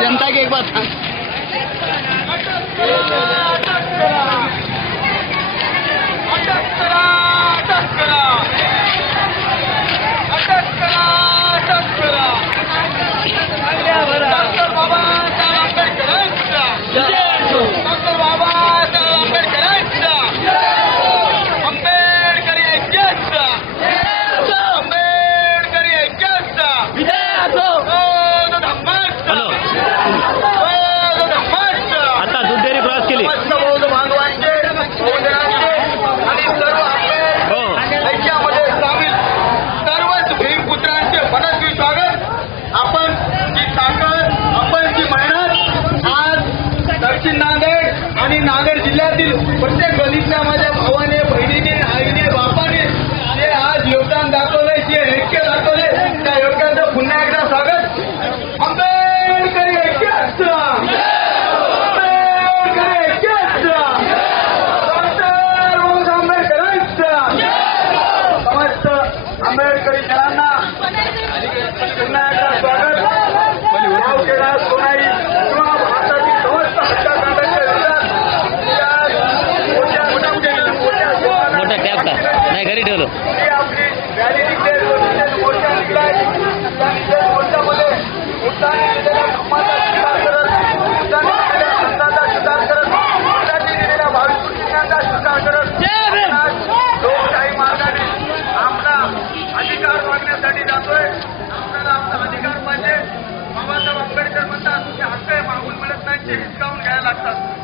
जनता की एक बात नांदेड आणि नांदेड जिल्ह्यातील प्रत्येक गलीतल्या माझ्या भावाने, बहिणीने, आईने, बापाने जे आज योगदान दाखवलंय, जे ऐक्य दाखवले, त्या योग्याचं पुन्हा एकदा स्वागत. आंबेडकरी ऐक्य, आंबेडकरी ऐक्य, डॉक्टर बाबासाहेब आंबेडकरांचा समस्त आंबेडकरी जनांना पुन्हा एकदा स्वागत. सोनाई किंवा भारतातील समस्त नाही घरी ठेवलो आपली रॅली निघते, मोर्चा निघलाय. मोर्चामध्ये मुद्दाने दिलेल्या धर्माचा स्वीकार करत, मुद्दाने दिलेल्या संतांचा स्वीकार करत, मुद्दाने दिलेल्या भावी पुरुषांचा स्वीकार करत लोकशाही मार्गाने आपला अधिकार मागण्यासाठी जातोय. आपल्याला आपला अधिकार पाहिजे. बाबासाहेब आंबेडकर म्हणतात की हक्क मागून मिळत नाही, ते हिसकावून घ्यायला लागतात.